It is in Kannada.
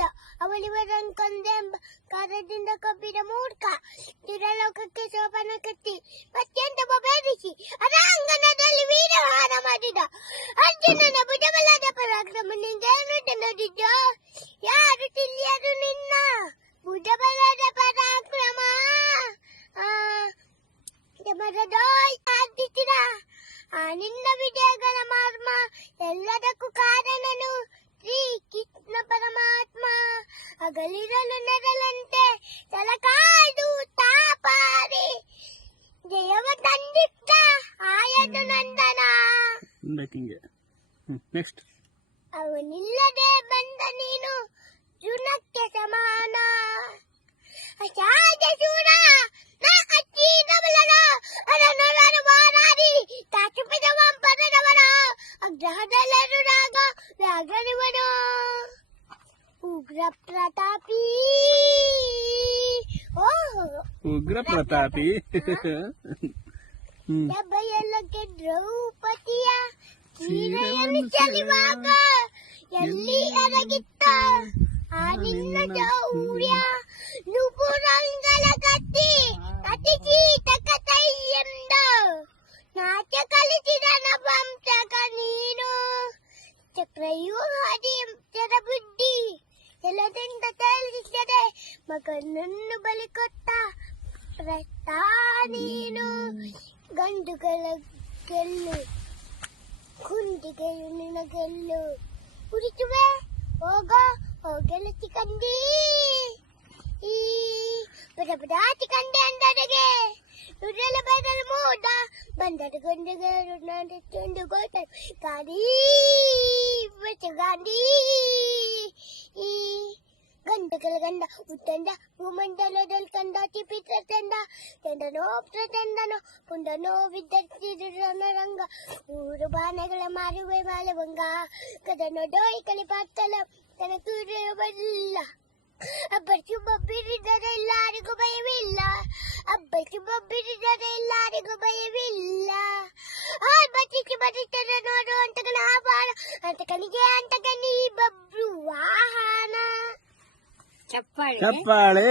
ಕಂಡ ಅವಳಿವರನ್ನು ಕೊಂದೆಂಬ ಕಾರದಿಂದ ಕಬ್ಬಿದ ಮೂರ್ಖ ತಿರಲೋಕಕ್ಕೆ ಶೋಭನ ಕಟ್ಟಿ ಅತ್ಯಂತ ಬೇರಿಸಿ ಅರಾಂಗಣದಲ್ಲಿ ವೀರಹಾರ ಮಾಡಿದ ಅರ್ಜುನನ ಭುಜಬಲದ ಪರಾಕ್ರಮ ನಿಂಗೇನು ನೋಡಿದ್ದ ಯಾರು ತಿಳಿಯರು ನಿನ್ನ ಭುಜಬಲದ ಪರಾಕ್ರಮ ಮರದೋಯ್ ಆದಿತ್ತಿರ ನಿನ್ನ ವಿಜಯಗಳ ಮರ್ಮ ಎಲ್ಲದಕ್ಕೂ ಕಾರಣನು ಶ್ರೀ ಕೃಷ್ಣ ಪರಮಾತ್ಮ ಹಗಲಿರಲು ನೆರಳಂತೆ ತಲಕಾಡು ತಾಪಾರಿ ಜಯವ ತಂದಿಟ್ಟ ಆಯದು ನಂದನ ನೆಕ್ಸ್ಟ್ ಅವನಿಲ್ಲದೆ ಬಂದ ನೀನು ಜುನಕ್ಕೆ ಸಮಾನ ಅಸಾಧ್ಯ ಶೂರ ನಾ ಅಚ್ಚೀನ ಬಲನ ಅರನೊರನ ಮಾರಾರಿ ತಾಚುಪದ ಪರದವನ ಅಗ್ರಹದಲ್ಲರು ರಾಗ ವ್ಯಾಘ್ರನಿವನು ಉಗ್ರ ಪ್ರತಾಪಿ ಉಗ್ರ ಪ್ರತಾಪಿ ಬಯಲಕ್ಕೆ ದ್ರೌಪದಿಯ ಸೀರೆಯನ್ನು ಚೆಲುವಾಗ ಎಲ್ಲಿ ಅರಗಿತ್ತ ಆ ನಿನ್ನ ಶೌರ್ಯ ನುಪುರಂಗಲ ಕತ್ತಿ ಅತಿ ಚೀತಕ ತೈಯಂದ ನಾಟ್ಯ ಕಲಿಸಿದ ನವಂಶಕ ನೀನು ಚಕ್ರವ್ಯೂಹದಿ ಬುದ್ಧಿ ಎಲ್ಲದಿಂದ ತೇಲಿಸಿದೆ ಮಗನನ್ನು ಬಲಿ ಕೊಟ್ಟ ಪ್ರಸ್ತ ನೀನು ಗಂಡುಗಳ ಗೆಲ್ಲು ಕುಂದಿಗೆಯು ನಿನ್ನ ಗೆಲ್ಲು ಉರಿಸುವೆ ಹೋಗಲತಿ ಕಂಡಿ ಈ ಪದಪದಾತಿ ಕಂಡೆ ಅಂದಡೆಗೆ ನುಡ್ರಲ ಬದಲು ಮೋದ ಬಂದದ ಗಂಡಿಗೆ ಚಂಡು ಗೋಟ ಗಾಂಧಿ ಗಾಂಧಿ ಈ ಗಂಡಗಳ ಗಂಡ ಉತ್ತಂಡ ಭೂಮಂಡಲದಲ್ಲಿ ಕಂಡ ಚಿಪಿತ್ರ ತಂಡ ತಂಡನೋ ಪ್ರತಂಡನೋ ಪುಂಡನೋ ವಿದ್ಯಾರ್ಥಿರಂಗ ಊರು ಬಾಣಗಳ ಮಾರುವೆ ಮಾಲವಂಗ ಕದನೋ ಡೋಯ್ ಕಲಿ ಪಾತಲ ತನ ಕೂರಬಲ್ಲ ಅಬ್ಬಚ್ಚು ಬಬ್ಬಿರಿದರೆ ಎಲ್ಲರಿಗೂ ಭಯವಿಲ್ಲ ಅಬ್ಬಚ್ಚು ಬಬ್ಬಿರಿದರೆ ಎಲ್ಲರಿಗೂ ಭಯವಿಲ್ಲ ಬಚ್ಚಿಸಿ ಬರಿತರ ನೋಡು ಅಂತಕನ ಆಭಾರ ಅಂತಕನಿಗೆ ಅಂತಕನಿ ಬಬ್ರು ವಾಹನ ಚಪ್ಪಾಳೆ